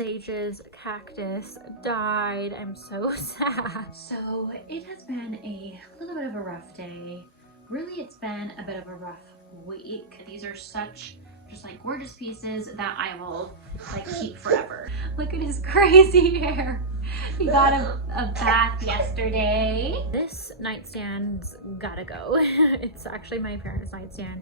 Sage's cactus died. I'm so sad. So it has been a little bit of a rough day. Really, it's been a bit of a rough week. These are such just like gorgeous pieces that I will like keep forever. Look at his crazy hair. He got a bath yesterday. This nightstand's gotta go. It's actually my parents' nightstand.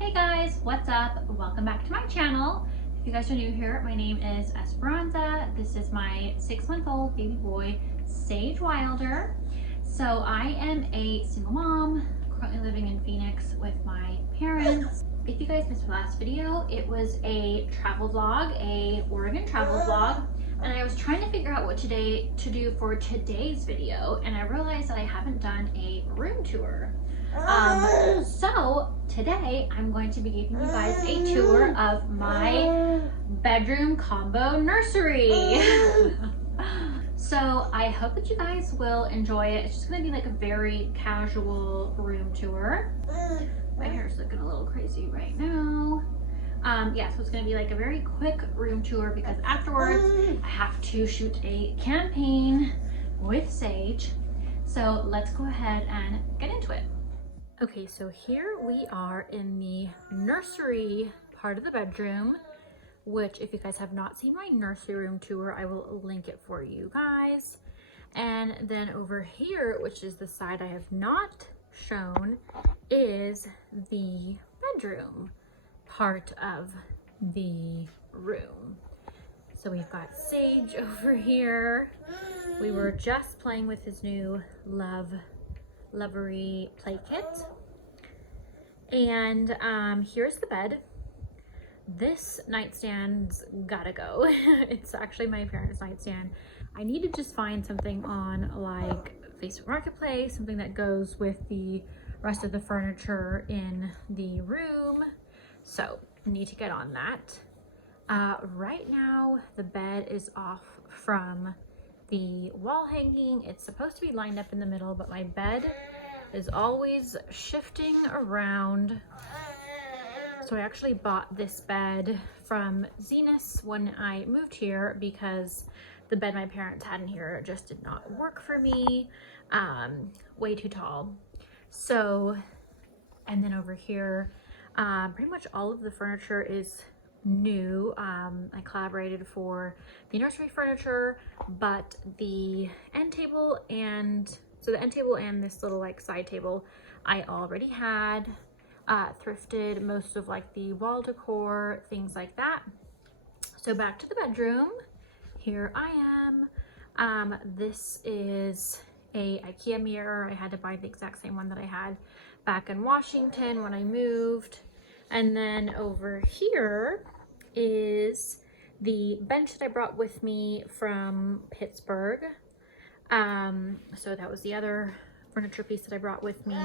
Hey guys, what's up? Welcome back to my channel. If you guys are new here, my name is Esperanza. This is my 6-month-old baby boy, Sage Wilder. So I am a single mom, currently living in Phoenix with my parents. If you guys missed the last video, it was a travel vlog, a Oregon travel vlog. And I was trying to figure out what to do for today's video, and I realized that I haven't done a room tour. So today I'm going to be giving you guys a tour of my bedroom combo nursery. So I hope that you guys will enjoy it. It's just gonna be like a very casual room tour. My hair's looking a little crazy right now. Yeah, so it's gonna be like a very quick room tour because afterwards I have to shoot a campaign with Sage. So let's go ahead and get into it. Okay, so here we are in the nursery part of the bedroom, which if you guys have not seen my nursery room tour, I will link it for you guys. And then over here, which is the side I have not shown, is the bedroom part of the room. So we've got Sage over here. We were just playing with his new Lovery play kit. And here's the bed. This nightstand's gotta go. It's actually my parents' nightstand. I need to just find something on like Facebook Marketplace, something that goes with the rest of the furniture in the room. So I need to get on that. Right now the bed is off from the wall hanging. It's supposed to be lined up in the middle, but my bed is always shifting around. So I actually bought this bed from Zenus when I moved here because the bed my parents had in here just did not work for me. Way too tall. So, and then over here, pretty much all of the furniture is new. I collaborated for the nursery furniture, but the end table and this little like side table I already had. Thrifted most of like the wall decor, things like that. So back to the bedroom. Here I am. This is a IKEA mirror. I had to buy the exact same one that I had back in Washington when I moved. And then over here is the bench that I brought with me from Pittsburgh. So that was the other furniture piece that I brought with me.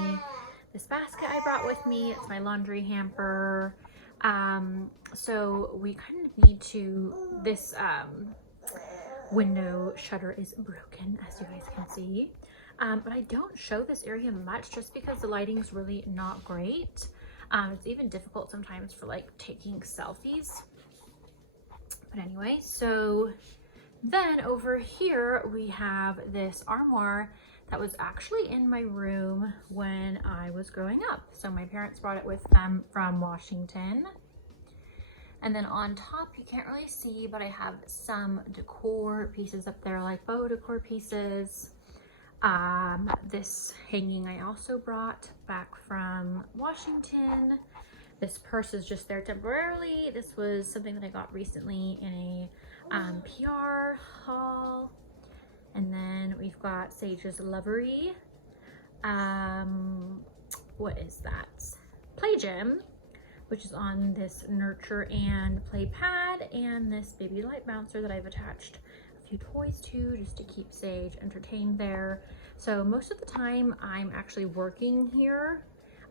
This basket I brought with me, it's my laundry hamper. So we kind of need to, this window shutter is broken, as you guys can see. But I don't show this area much just because the lighting's really not great. It's even difficult sometimes for like taking selfies. But anyway, so then over here we have this armoire that was actually in my room when I was growing up. So my parents brought it with them from Washington. And then on top, you can't really see, but I have some decor pieces up there, like bow decor pieces. This hanging I also brought back from Washington. This purse is just there temporarily. This was something that I got recently in a PR haul. And then we've got Sage's Lovery. What is that? Play gym, which is on this nurture and play pad, and this baby light bouncer that I've attached a few toys to just to keep Sage entertained there. So most of the time I'm actually working here,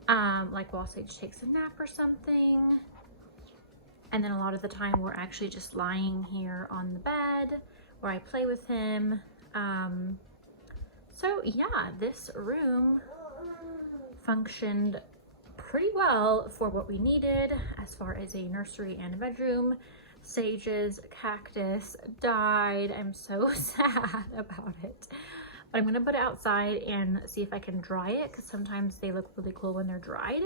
like while Sage takes a nap or something. And then a lot of the time we're actually just lying here on the bed where I play with him. So yeah, this room functioned pretty well for what we needed as far as a nursery and a bedroom. Sage's cactus died. I'm so sad about it. But I'm gonna put it outside and see if I can dry it, because sometimes they look really cool when they're dried.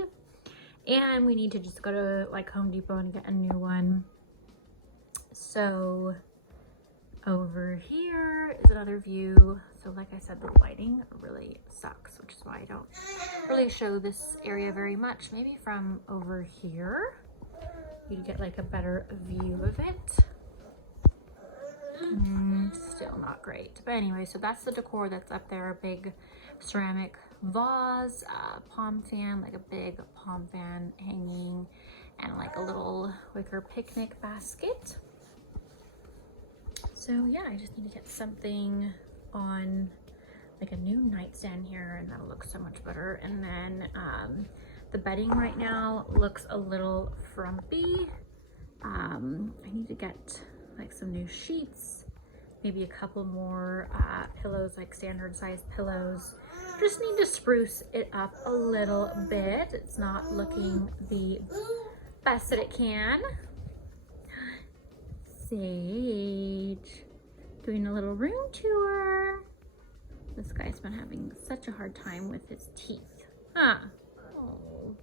And we need to just go to like Home Depot and get a new one. So over here is another view. So like I said, the lighting really sucks, which is why I don't really show this area very much. Maybe from over here you get like a better view of it. Still not great. But anyway, so that's the decor that's up there. A big ceramic vase, palm fan, like a big palm fan hanging, and like a little wicker picnic basket. So yeah, I just need to get something on, like a new nightstand here, and that'll look so much better. And then the bedding right now looks a little frumpy. I need to get like some new sheets, maybe a couple more pillows, like standard size pillows. Just need to spruce it up a little bit. It's not looking the best that it can. Sage, doing a little room tour. This guy's been having such a hard time with his teeth. Huh. Oh.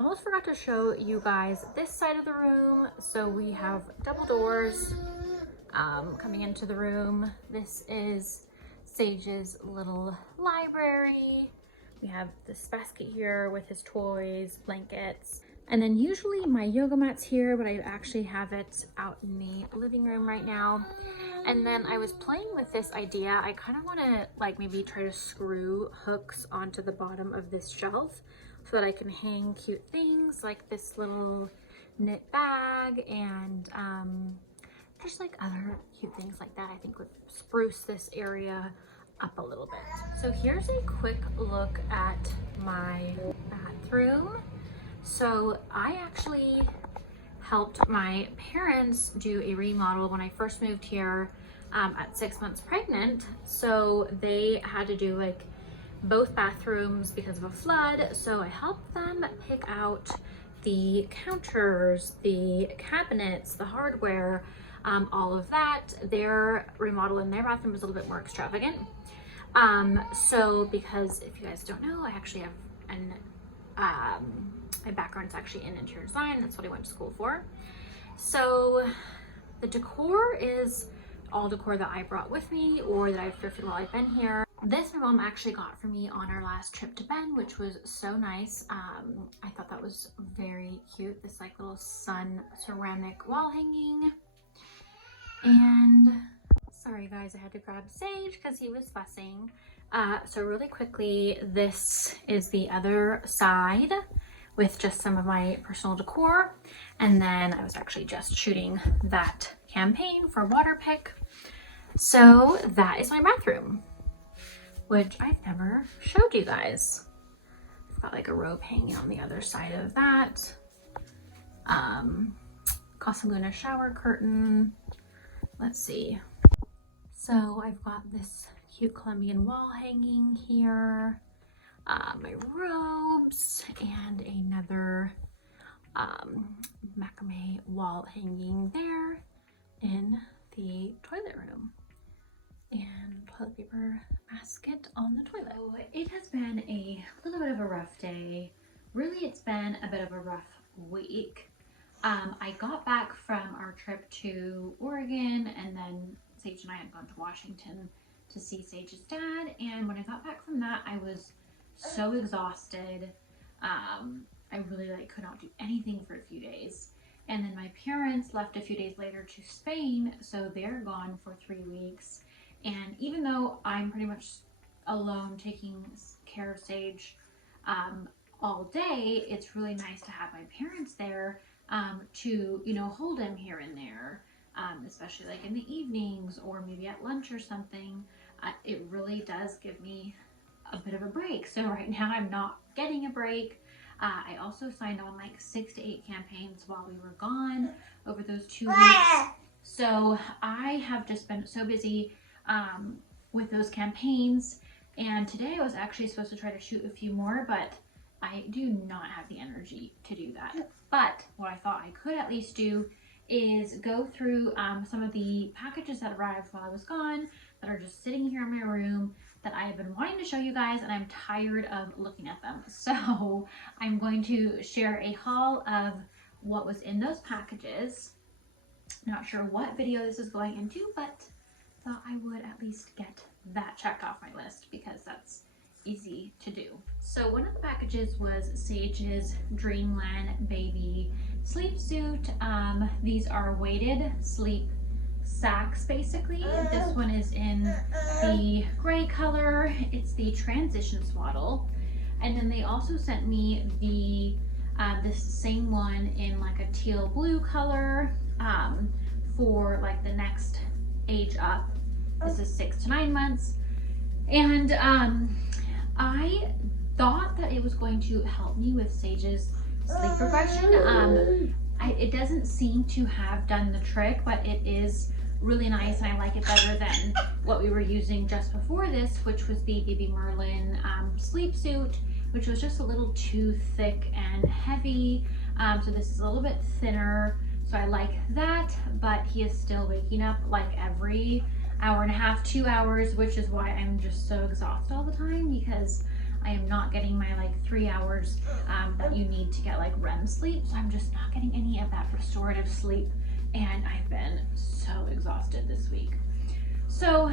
Almost forgot to show you guys this side of the room. So we have double doors coming into the room. This is Sage's little library. We have this basket here with his toys, blankets, and then usually my yoga mat's here, but I actually have it out in the living room right now. And then I was playing with this idea. I kind of want to like maybe try to screw hooks onto the bottom of this shelf so that I can hang cute things like this little knit bag and just like other cute things like that. I think would spruce this area up a little bit. So here's a quick look at my bathroom. So I actually helped my parents do a remodel when I first moved here at 6 months pregnant. So they had to do like both bathrooms because of a flood. So I helped them pick out the counters, the cabinets, the hardware, all of that. Their remodel in their bathroom was a little bit more extravagant. So because if you guys don't know, I actually have an my background is actually in interior design. That's what I went to school for. So the decor is all decor that I brought with me or that I've thrifted while I've been here. This my mom actually got for me on our last trip to Bend, which was so nice. I thought that was very cute. This like little sun ceramic wall hanging. And sorry guys, I had to grab Sage because he was fussing. So really quickly, this is the other side with just some of my personal decor. And then I was actually just shooting that campaign for Waterpick. So that is my bathroom, which I've never showed you guys. I've got like a robe hanging on the other side of that. Casa Luna shower curtain. Let's see. So I've got this cute Colombian wall hanging here. My robes and another macrame wall hanging there in the toilet room, and toilet paper basket on the toilet. So it has been a little bit of a rough day. Really, it's been a bit of a rough week. I got back from our trip to Oregon, and then Sage and I had gone to Washington to see Sage's dad, and when I got back from that, I was so exhausted. I really could not do anything for a few days. And then my parents left a few days later to Spain, so they're gone for 3 weeks. And even though I'm pretty much alone taking care of Sage all day, it's really nice to have my parents there to, hold him here and there, especially like in the evenings or maybe at lunch or something. It really does give me a bit of a break. So right now I'm not getting a break. I also signed on like 6 to 8 campaigns while we were gone over those 2 weeks. So I have just been so busy with those campaigns. And today I was actually supposed to try to shoot a few more, but I do not have the energy to do that. But what I thought I could at least do is go through some of the packages that arrived while I was gone that are just sitting here in my room that I have been wanting to show you guys, and I'm tired of looking at them. So I'm going to share a haul of what was in those packages. Not sure what video this is going into, but thought I would at least get that checked off my list because that's easy to do. So one of the packages was Sage's Dreamland baby sleep suit. These are weighted sleep sacks basically. This one is in the gray color. It's the transition swaddle. And then they also sent me the this same one in like a teal blue color for like the next age up. This is 6 to 9 months. And I thought that it was going to help me with Sage's sleep regression. It doesn't seem to have done the trick, but it is really nice and I like it better than what we were using just before this, which was the Baby Merlin sleep suit, which was just a little too thick and heavy. So this is a little bit thinner, so I like that, but he is still waking up like every hour and a half, 2 hours, which is why I'm just so exhausted all the time, because I am not getting my like 3 hours that you need to get like REM sleep. So I'm just not getting any of that restorative sleep, and I've been so exhausted this week. So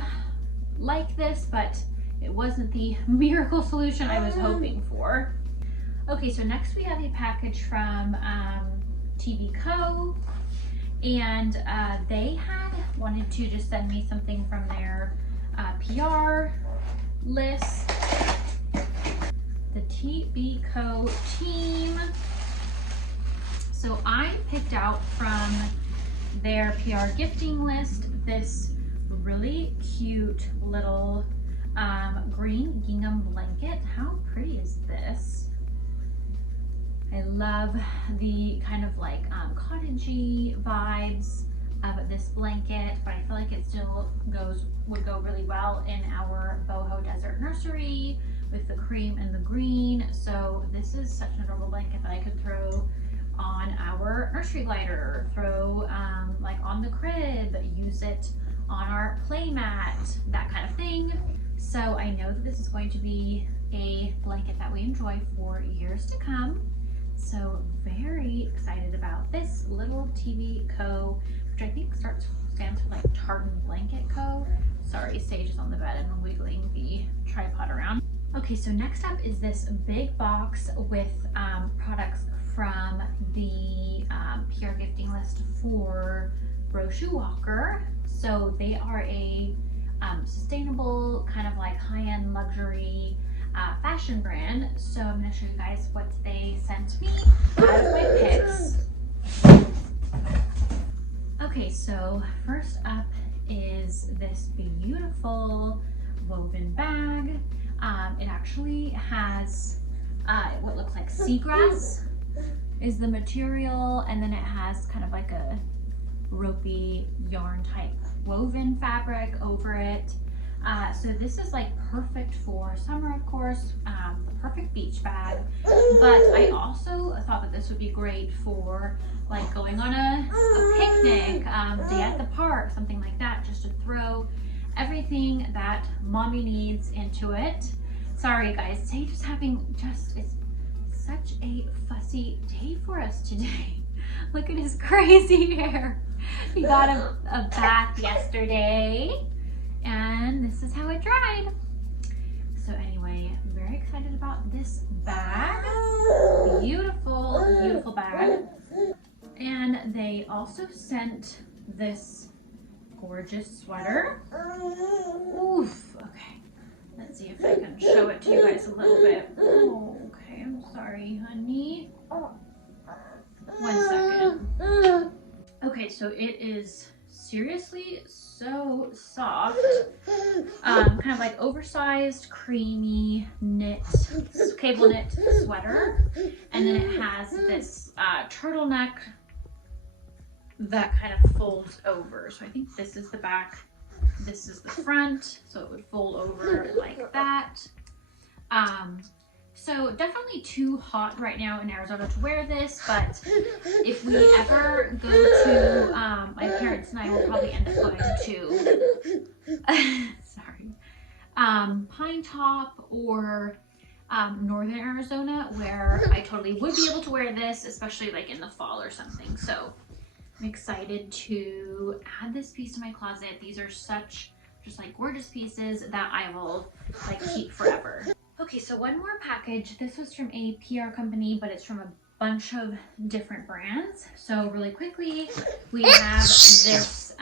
like this, but it wasn't the miracle solution I was hoping for. Okay, so next we have a package from TV Co. And they had wanted to just send me something from their PR list. The TV Co team. So I picked out from their PR gifting list this really cute little green gingham blanket. How pretty is this? I love the kind of like cottagey vibes of this blanket, but I feel like it still would go really well in our boho desert nursery with the cream and the green. So this is such an adorable blanket that I could throw on our nursery glider, throw like on the crib, use it on our play mat, that kind of thing. So I know that this is going to be a blanket that we enjoy for years to come. So very excited about this little TV Co, which I think stands for like Tartan Blanket Co. Sorry, Sage is on the bed and I'm wiggling the tripod around. Okay, so next up is this big box with products from the PR gifting list for Broshu Walker. So they are a sustainable kind of like high-end luxury fashion brand. So I'm going to show you guys what they sent me out of my picks. Okay, so first up is this beautiful woven bag. It actually has what looks like seagrass is the material, and then it has kind of like a ropey yarn type woven fabric over it. So this is like perfect for summer, of course, the perfect beach bag, but I also thought that this would be great for like going on a picnic, day at the park, something like that, just to throw everything that mommy needs into it. Sorry guys, Sage is having it's such a fussy day for us today. Look at his crazy hair. He got a bath yesterday, and this is how it dried. So anyway, I'm very excited about this bag. Beautiful, beautiful bag. And they also sent this gorgeous sweater. Oof, okay. Let's see if I can show it to you guys a little bit. Oh, okay, I'm sorry, honey. 1 second. Okay, so it is seriously so soft. Kind of like oversized, creamy knit, cable knit sweater. And then it has this turtleneck that kind of folds over. So I think this is the back, this is the front, so it would fold over like that. So definitely too hot right now in Arizona to wear this, but if we ever go to, my parents and I will probably end up going to, sorry, Pine Top or northern Arizona, where I totally would be able to wear this, especially like in the fall or something. So I'm excited to add this piece to my closet. These are such just like gorgeous pieces that I will like keep forever. Okay, so one more package. This was from a PR company, but it's from a bunch of different brands. So really quickly, we have this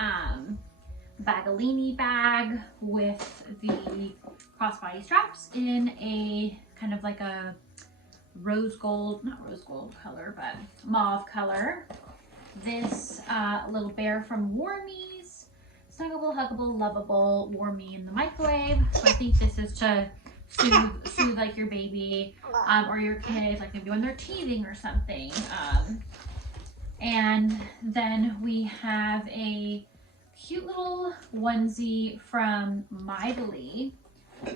Bagolini bag with the crossbody straps in a kind of like a rose gold, not rose gold color, but mauve color. This little bear from Warmies, snuggable, huggable, lovable, warm me in the microwave. So I think this is to soothe like your baby or your kid, like maybe when they're teething or something. And then we have a cute little onesie from Mightily.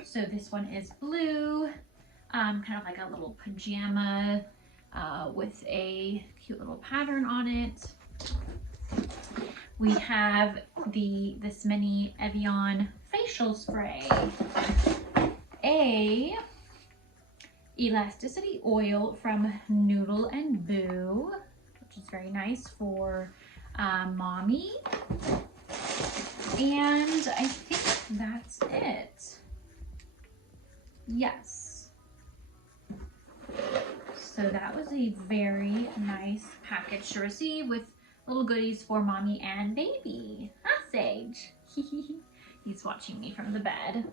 So this one is blue, kind of like a little pajama with a cute little pattern on it. We have this mini Evian facial spray, a elasticity oil from Noodle and Boo, which is very nice for mommy. And I think that's it. Yes. So that was a very nice package to receive with little goodies for mommy and baby. Hi, Sage. He's watching me from the bed.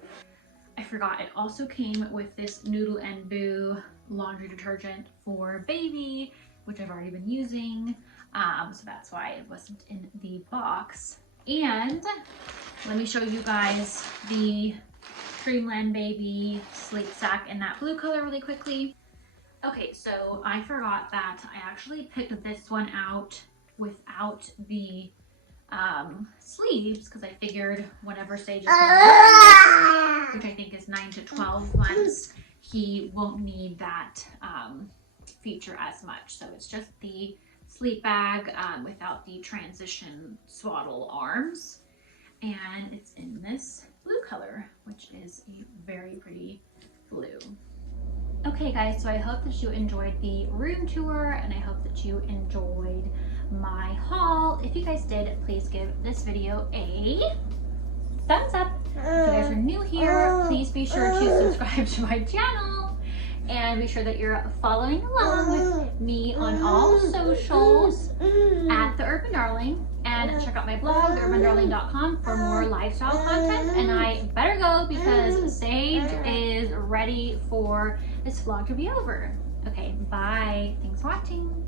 I forgot it also came with this Noodle and Boo laundry detergent for baby, which I've already been using. So that's why it wasn't in the box. And let me show you guys the Dreamland Baby sleep sack in that blue color really quickly. Okay, so I forgot that I actually picked this one out without the sleeves, because I figured whenever Sage is born, which I think is 9 to 12 months, he won't need that feature as much. So it's just the sleep bag without the transition swaddle arms, and it's in this blue color, which is a very pretty blue. Okay guys, so I hope that you enjoyed the room tour, and I hope that you enjoyed my haul. If you guys did, please give this video a thumbs up. If you guys are new here, please be sure to subscribe to my channel, and be sure that you're following along with me on all socials at The Urban Darling, and check out my blog, theurbandarling.com, for more lifestyle content. And I better go because Sage is ready for this vlog to be over. Okay, bye. Thanks for watching.